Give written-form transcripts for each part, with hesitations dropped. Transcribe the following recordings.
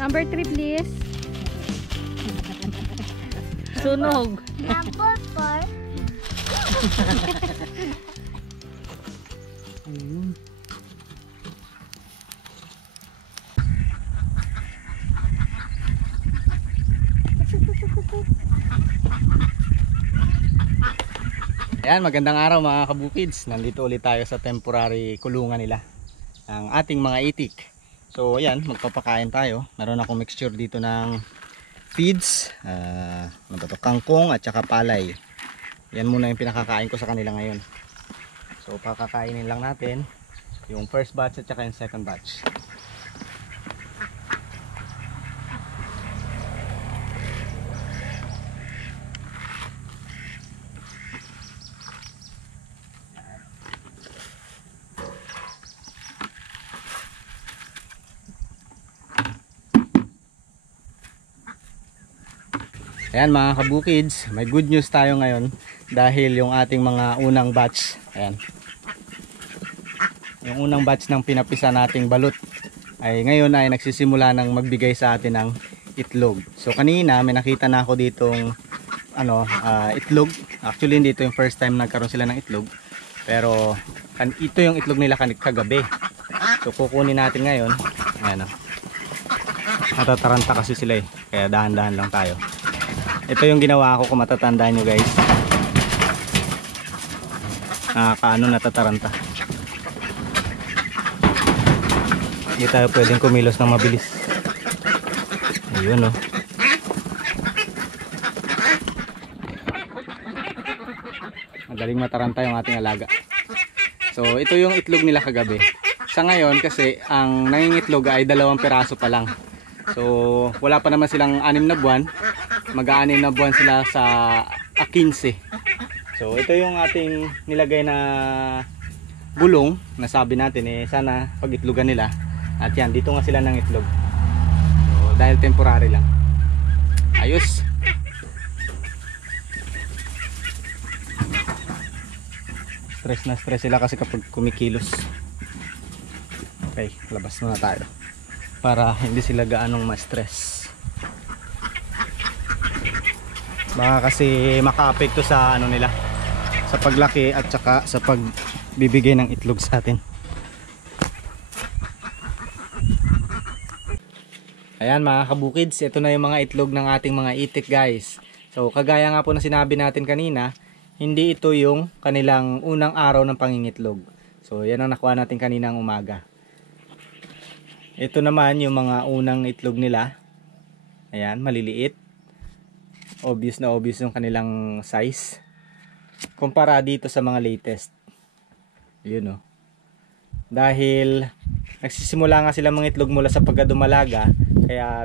Number 3, please. Sunog. Number 4. Ayun. Ayan, magandang araw mga kabukids. Nandito ulit tayo sa temporary kulungan nila ng ating mga itik. So ayan, magpapakain tayo. Meron akong mixture dito ng feeds, ano ba to? Kangkong at saka palay. Yan muna yung pinakakain ko sa kanila ngayon. So pakakainin lang natin yung first batch at saka yung second batch. Ayan mga kabukids, may good news tayo ngayon dahil yung ating mga unang batch, ayan, yung unang batch ng pinapisa nating balut ay ngayon ay nagsisimula ng magbigay sa atin ng itlog. So kanina may nakita na ako ditong itlog. Actually hindi ito yung first time nagkaroon sila ng itlog, pero ito yung itlog nila kagabi. So kukunin natin ngayon. Ayan, natataranta kasi sila kaya dahan-dahan lang tayo. Ito yung ginawa ko kung matatandaan nyo guys. Natataranta. Hindi tayo pwedeng kumilos ng mabilis. Ayun Madaling mataranta yung ating alaga. So ito yung itlog nila kagabi. Sa ngayon kasi ang nangingitlog ay 2 piraso pa lang. So wala pa naman silang 6 na buwan. Mag-6 na buwan sila sa 15. So ito yung ating nilagay na bulong na sabi natin sana pag-itlogan nila. At yan, dito nga sila ng itlog. So dahil temporary lang. Ayos. Stress na stress sila kasi kapag kumikilos. Okay, labas muna tayo para hindi sila gaanong ma-stress. Baka kasi maka-apekto sa nila, sa paglaki at saka sa pagbibigay ng itlog sa atin. Ayan mga kabukids, ito na yung mga itlog ng ating mga itik guys. So kagaya nga po na sinabi natin kanina, hindi ito yung kanilang unang araw ng pangingitlog. So yan ang nakuha natin kaninang umaga. Ito naman yung mga unang itlog nila. Ayan, maliliit. Obvious na obvious yung kanilang size kumpara dito sa mga latest. Yun dahil nagsisimula nga sila mga itlog mula sa pagkadumalaga, kaya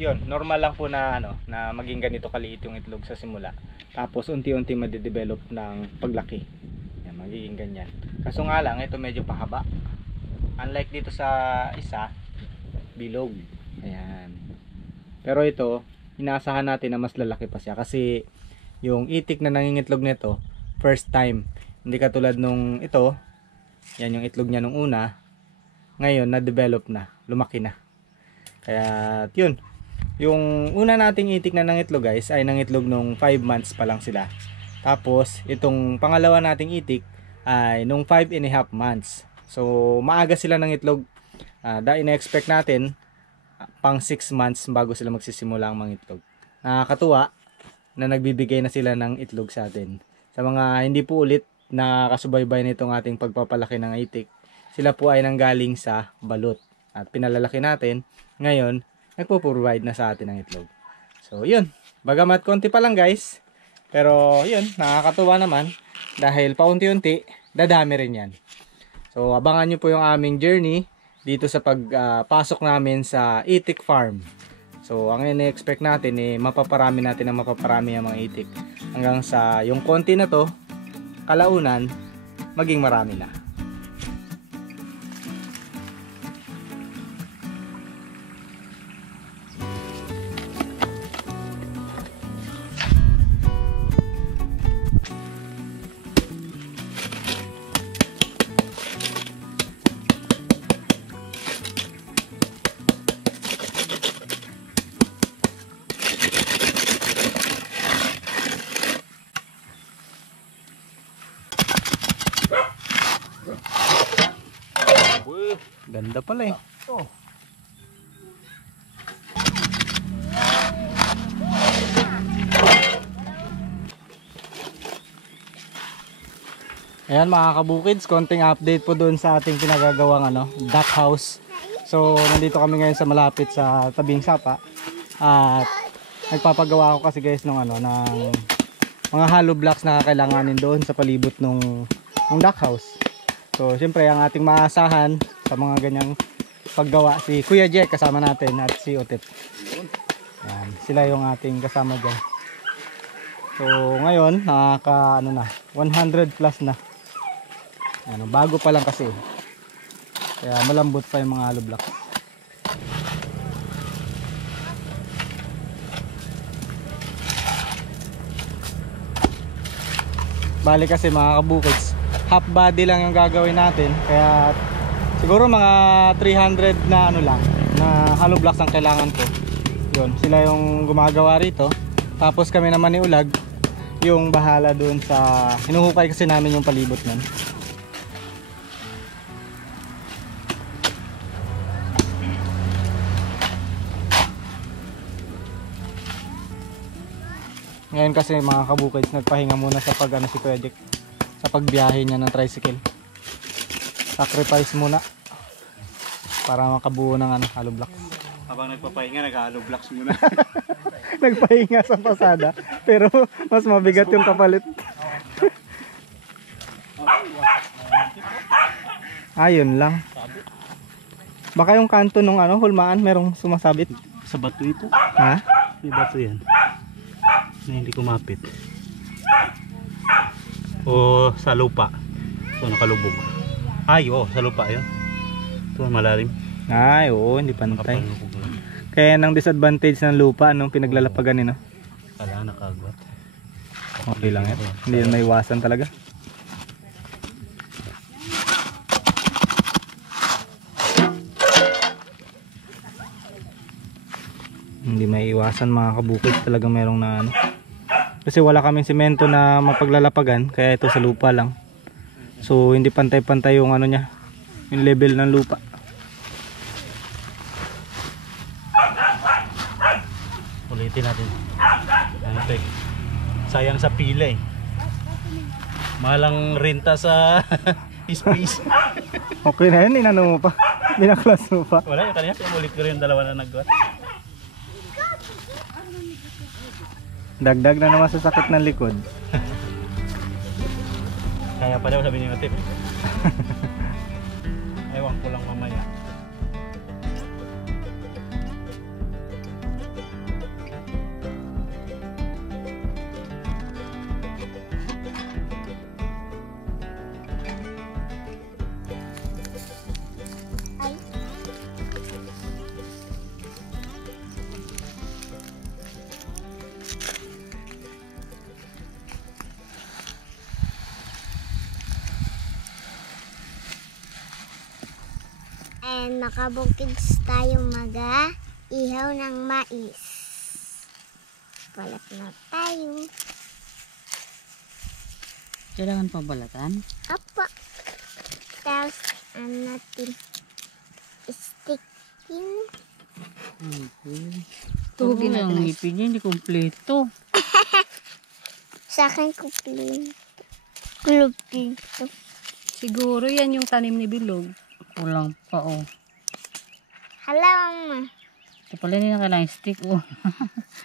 yun, normal lang po na na maging ganito kaliit yung itlog sa simula. Tapos unti-unti made-develop ng paglaki. Yan, magiging ganyan. Kaso nga lang ito medyo pahaba. Unlike dito sa isa, bilog. Ayan. Pero ito inaasahan natin na mas lalaki pa siya kasi yung itik na nangingitlog nito first time, hindi katulad nung ito. Yan yung itlog niya nung una, ngayon na-develop na, lumaki na. Kaya yun, yung una nating itik na nangitlog guys ay nangitlog nung 5 months pa lang sila. Tapos itong pangalawa nating itik ay nung 5.5 months. So maaga sila nangitlog. Dahil na-expect natin pang 6 months bago sila magsisimula ang mangitlog. Nakakatuwa na nagbibigay na sila ng itlog sa atin. Sa mga hindi po ulit nakasubaybay nitong ating pagpapalaki ng itik, sila po ay nanggaling sa balut at pinalalaki natin. Ngayon, nagpo-provide na sa atin ng itlog. So yun, bagamat konti pa lang guys, pero yun, nakakatuwa naman dahil paunti-unti dadami rin yan. So abangan nyo po yung aming journey dito sa pagpasok namin sa itik farm. So ang ine-expect natin mapaparami natin ang mapaparami ang mga itik hanggang sa yung konti na to kalaunan maging marami na. Ganda pala eh. Oh. Ayan mga kabukids, konting update po doon sa ating pinagagawang duck house. So nandito kami ngayon sa malapit sa tabing sapa. At nagpapagawa ako kasi guys ng ng mga hollow blocks na kailanganin doon sa palibot ng duck house. So siyempre ang ating maasahan sa mga ganyang paggawa si Kuya Jack kasama natin at si Otep. Ayan, sila yung ating kasama dyan. So ngayon nakaka 100 plus na. Bago pa lang kasi. Kaya malambot pa yung mga hollow blocks. Bali kasi mga kabukids, half body lang yung gagawin natin. Kaya siguro mga 300 na lang na hollow blocks ang kailangan ko. Yun, sila yung gumagawa rito. Tapos kami naman ni Ulag yung bahala dun sa hinuhukay kasi namin yung palibot nun. Ngayon kasi mga kabukids, nagpahinga muna sa si Kuya Jack sa pagbiyahe niya ng tricycle. Sacrifice muna para makabuo ng hollow blocks. Habang nagpapahinga, nag-hollow blocks muna. Nagpahinga sa pasada pero mas mabigat yung kapalit. Ayun lang. Baka yung kanto nung hulmaan merong sumasabit. Sa bato ito? Ha? May bato yan. Na hindi kumapit. O sa lupa. Ito nakalubog. Ay, sa lupa yun. Ito malalim. Ay, oo, hindi pantay. Nakapalubog lang. Kaya nang disadvantage ng lupa nung pinaglalapagan nino. Kailangan nakagwat. Okay lang yan. Hindi yan maiwasan talaga. Hindi maiwasan mga kabukid, talagang merong na kasi wala kaming semento na mapaglalapagan, kaya ito sa lupa lang. So hindi pantay-pantay yung niya, yung level ng lupa. Ulitin natin. Sayang sa pila eh. Malang renta sa space. Okay na yun, inano mo pa. Binaklas mo pa. Wala yung kanina, pinulit ko rin yung dalawa na nagwat. Dagdag na naman sa sakit ng likod. Kaya pa daw sabi ni Matip. Ewan ko lang mamaya. And nakabukids tayo ihaw ng mais. Balat na tayo. Kailangan pa balatan? Apa. Tapos natin sticking. Tuhugin natin ang ngipin niya, hindi kumpleto. Sa akin kumpleto. Siguro yan yung tanim ni Bilog. Kulang pa Hala, mama. Ito pala hindi na kailangan stick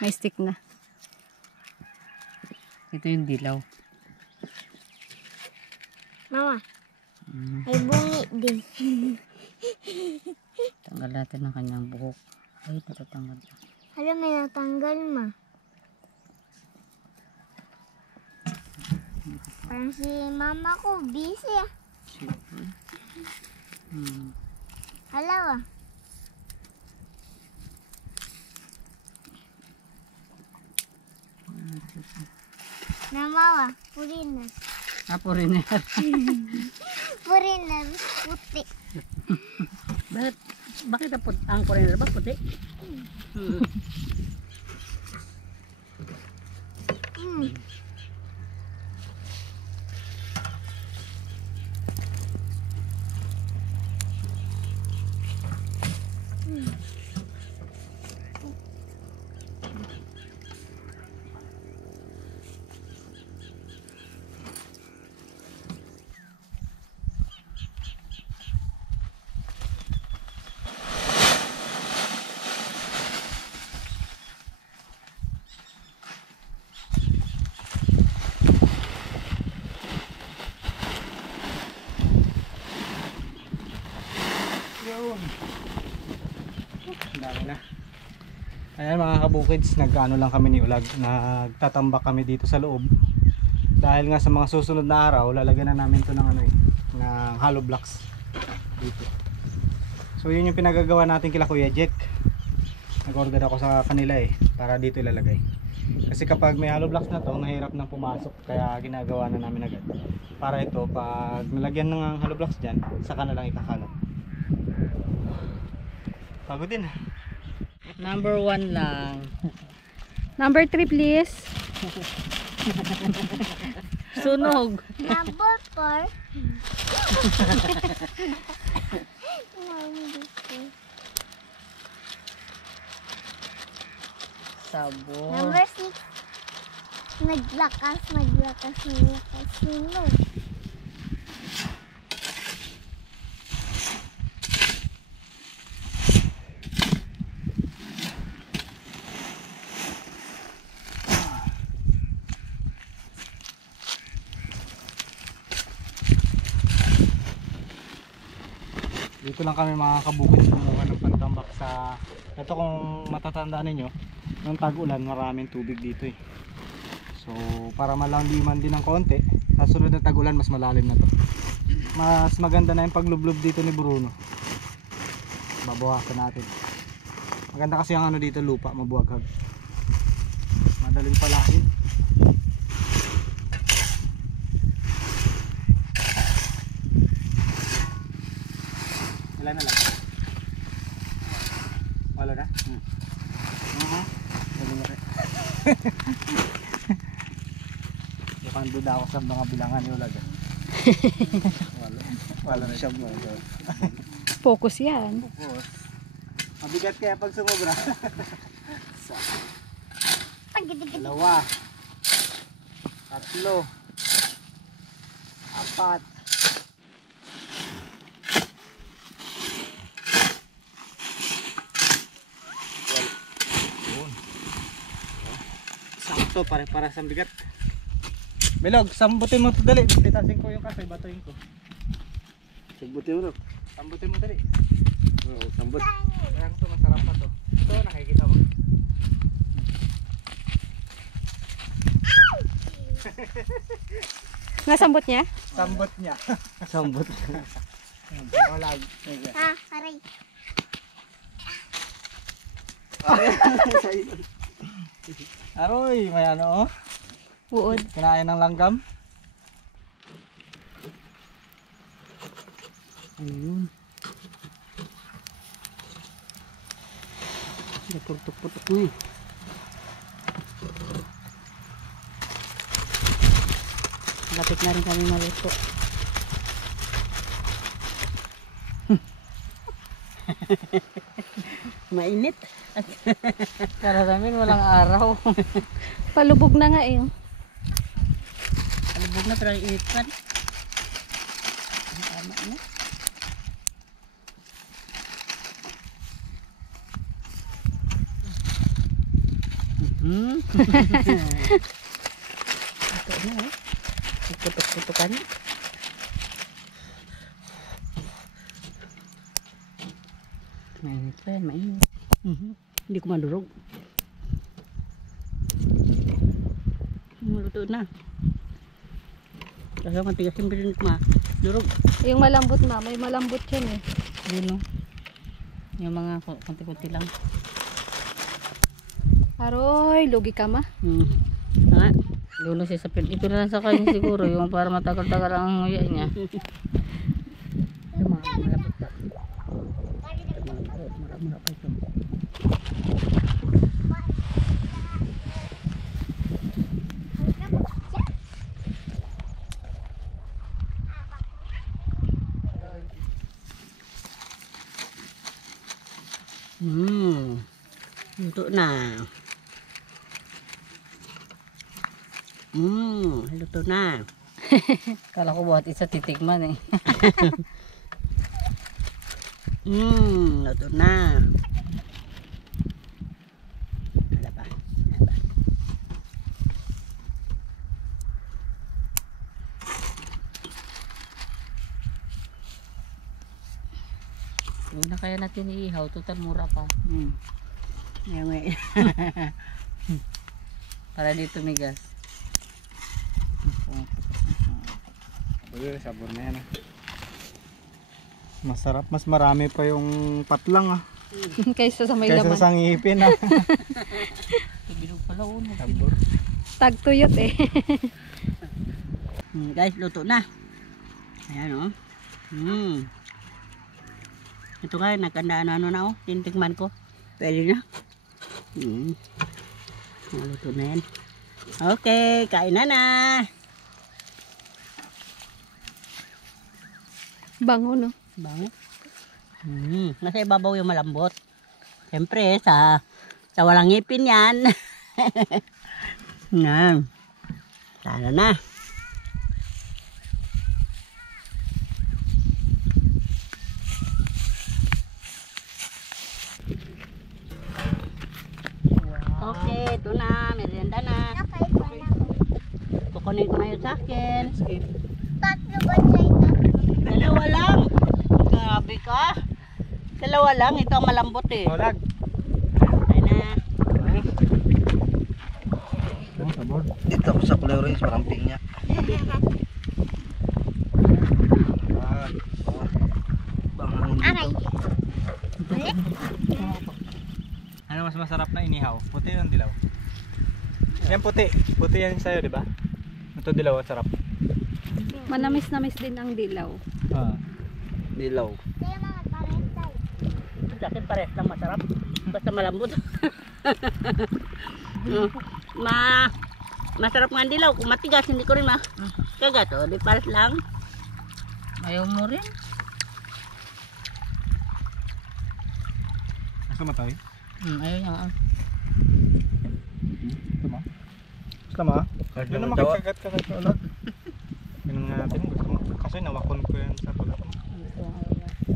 May stick na. Ito yung dilaw. Mama. May bungi din. Tanggal natin ang kanyang buhok. Ay, natatanggal. Hala, may natanggal, ma. Parang si mama ko busy ah. Hala ah. Namawa, purinas. Puriner. Purinas, puti. Bakit ang puriner ba puti? Yun. Dami na. Ayan mga kabukids, nagkaano lang kami ni Ulag, nagtatambak kami dito sa loob. Dahil nga sa mga susunod na araw, lalagyan na namin to ng ano ng hollow blocks dito. So yun yung pinagagawa natin kila Kuya Jack. Nag-order ako sa kanila para dito ilalagay. Kasi kapag may hollow blocks na to, mahirap nang pumasok, kaya ginagawa na namin agad. Para ito, pag nalagyan ng hollow blocks dyan, saka na lang ikakalot. Pagod din. Number 1 lang. Number 3 please. Sunog. Number 4. Sabor. Number 6. Naglakas. Sunog. Dito lang kami mga kabukid kumuha ng pantambak sa ito. Kung matatandaan ninyo, nung tag-ulan maraming tubig dito so para malandiman din ng konti, sa sunod na tag-ulan mas malalim na to. Mas maganda na yung paglublob dito ni Bruno. Babawasan natin. Maganda kasi ang ano dito, lupa mabuhaghag, madaling palahin. Wala na lang. Wala na? Wala na rin. Mukhang duda ako sa mga bilangan ni Ulag. Wala na siya mo. Focus yan. Focus. Mabigat kaya pag sumobra. Dalawa. Tatlo. Apat. Sakto, pare-para sa bigat. Bilog, sambutin mo ito dali. Pitasin ko yung kasoy, batuin ko. Sambutin mo na. Sambutin mo dali. Oo, sambut. Kaya ito, masarap pa to. Ito, nakikita mo. Nasambot niya? Sambot niya. Sambut. Walag. Aray. Aroy, may ano oh. Uod. Kinain ng langgam. Ayun. Naputok-putok na eh. Lapit na rin kami maluto. Mainit. Para sa amin walang araw. Palubog na nga eh. Palubog na pero init pa. Tama na. Ito na eh. Putok-putokan. Mainit pa yan, mainit. Hindi ko madurog. Maluto na. Kasi matigasin pa rin madurog. Yung malambot ma, may malambot yan eh. Yun o. Yung mga konti-konti lang. Aroy, lugi ka ma. Nga. Dulo siya sa pin. Ito na lang sa kanya siguro. Yung para matagal-tagal ang nguya niya. Yung mga malambot pa. Mura pa ito. Luto na. Luto na. Kala ko buhat isa titikman eh. Luto na. Ano ba? Huwag na kaya natin iihaw. Total mura pa. Yan nga. Para dito migas. Uy, sabor na yan ah. Masarap, mas marami pa yung patlang ah. Kaysa sa may Kaysa laman. sa ngipin ah. Bilog pala uno. Sabor. Tagtuyot eh. Guys, luto na. Ayan o. Ito nga, nakandaan na o. Tintikman ko. Pwede na. Luto na yan. Okay, kain na. Bango no. Bango. Nasa ibabaw yung malambot. Siyempre, sa walang ngipin yan. Yan. Sana na. Okay, ito na. Merienda na. Kukunin ko na yun sa akin. Tatlo ba sa'yo? Dalawa lang. Grabe ka. Dalawa lang. Ito ang malambot eh. Olag. Ay na. Ang sabor. Dito ako sa Clarence, parang pinya. Aray. Ano mas masarap na inihaw? Puti yung dilaw. Yan puti. Puti yan sa'yo, di ba? Ito dilaw, sarap. Manamis-namis din ang dilaw. Ah. Dilaw. Kaya mga pares tayo. Sa akin pares lang masarap. Basta malambot. Masarap nga ang dilaw. Kung matigas, hindi ko rin kagat. O, di pares lang. Ayaw mo rin. Gusto mo tayo? Ayaw niya nga. Gusto mo? Gusto mo? Doon naman kagat-kagat ko ulit. Ganun nga natin. Gusto mo? Kasi nawakon ko yan sa tulad mo.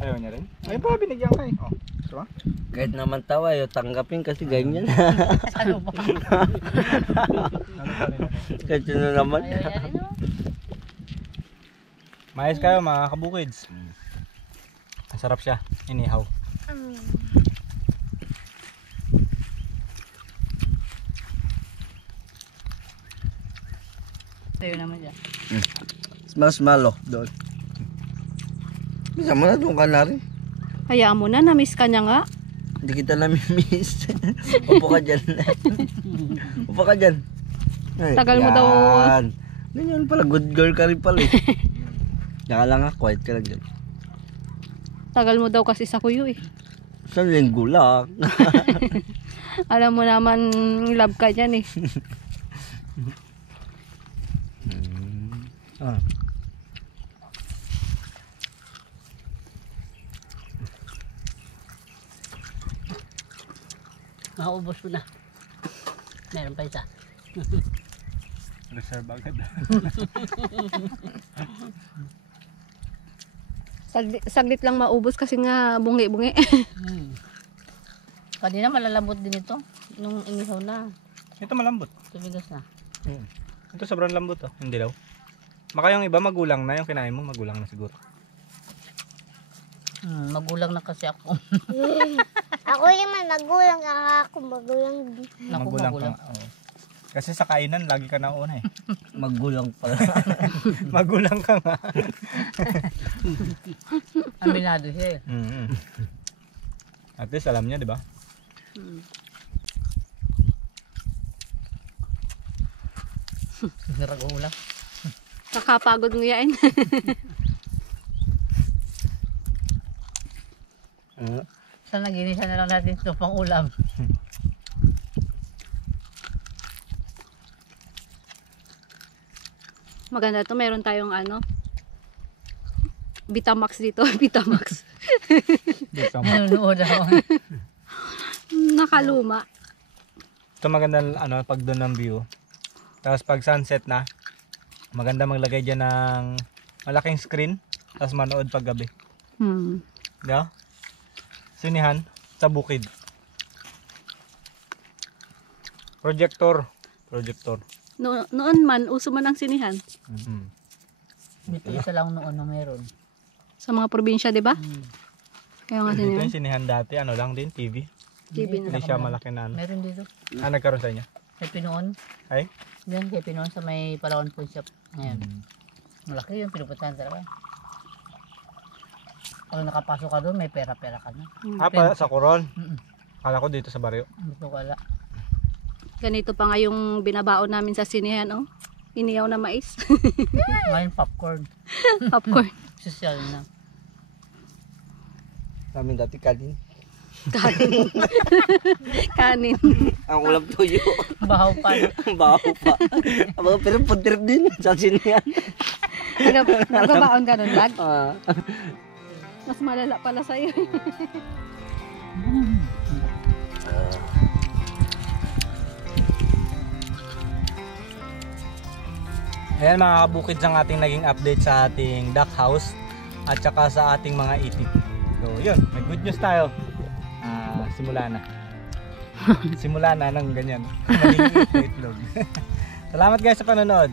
Ayaw niya rin? Ayun pa, binigyan ka eh. Oh, gusto mo? Kahit naman tawa, yung tanggapin kasi ganyan. Ano ba? Ano pa rin? Kahit yun na naman. Ayaw niya rin oh. Maayos kayo mga kabukids. Masarap siya. Inihaw. Sa'yo naman dyan. Smalo doon. Bisa mo na doon ka na rin. Hayaan mo na, namiss ka niya nga. Hindi kita namimiss. Upo ka dyan. Upo ka dyan. Ay, Tagal mo daw. yan. Ganyan pala, good girl ka rin pala eh. Tsaka lang quiet ka lang dyan. Tagal mo daw kasi sa kuyo eh. Isang linggo lang. Alam mo naman, love ka dyan eh. Ah. Makaubos ko na. Meron pa isa. Reserve agad. Saglit lang maubos kasi nga bungi-bungi. Kanina malalambot din ito. Nung inihaw na. Ito malambot. Tumigas na. Ito sobrang lambot oh. Hindi daw. Baka yung iba magulang na. Yung kinain mo magulang na siguro. Magulang na kasi ako. Ako naman magulang ako magulang. Naku, magulang. ka. Oo. Kasi sa kainan lagi ka nauna eh. Magulang pala. Magulang ka nga. Aminado siya eh. At least alam niya, di ba? Hirag ulam. Nakapagod nguyain. Sana ginisa na lang natin ito pang ulam. Maganda to, meron tayong ano, Vitamax dito. Vitamax. Dito mo. Nanonood ako. nakaluma. Ito maganda ano, pag doon ng view. Tapos pag sunset na, maganda maglagay dyan ng malaking screen. Tapos manood pag gabi. Diba? Sinihan sa bukid. Projector. Noon man, uso man ang sinihan. Dito isa lang noon na meron. Sa mga probinsya, di ba? Kaya nga Dito sinihan. yung sinihan dati, ano lang din, TV. TV na. Hindi siya malaki na ano. Meron dito. Nagkaroon sa inyo? Kay Pinoon. Ay? Yan kay Pinoon sa may Palawan Pawn Shop. Ngayon. Malaki yung pinupuntahan talaga. Pag nakapasok ka doon, may pera-pera ka na. Pala sa Coron. Mm-mm. Kala ko dito sa baryo. Dito ka la. Ganito pa nga yung binabaon namin sa sinihan, oh. Iniyaw na mais. Ngayon popcorn. Popcorn. Social na. Namin dati kanin. Kanin. Ang ulam tuyo. Bahaw pa. Baho pa. Aba, pero puntirip din sa sinihan. Nagbabaon ka nun, lag? Ah. Mas malala pala sa'yo. Ayan mga kabukid ang ating naging update sa ating duck house at saka sa ating mga itik. So yun, may good news tayo. Simula na. Simula na ng ganyan. Magiging itlog. Salamat guys sa panonood.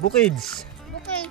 Bukids! Okay.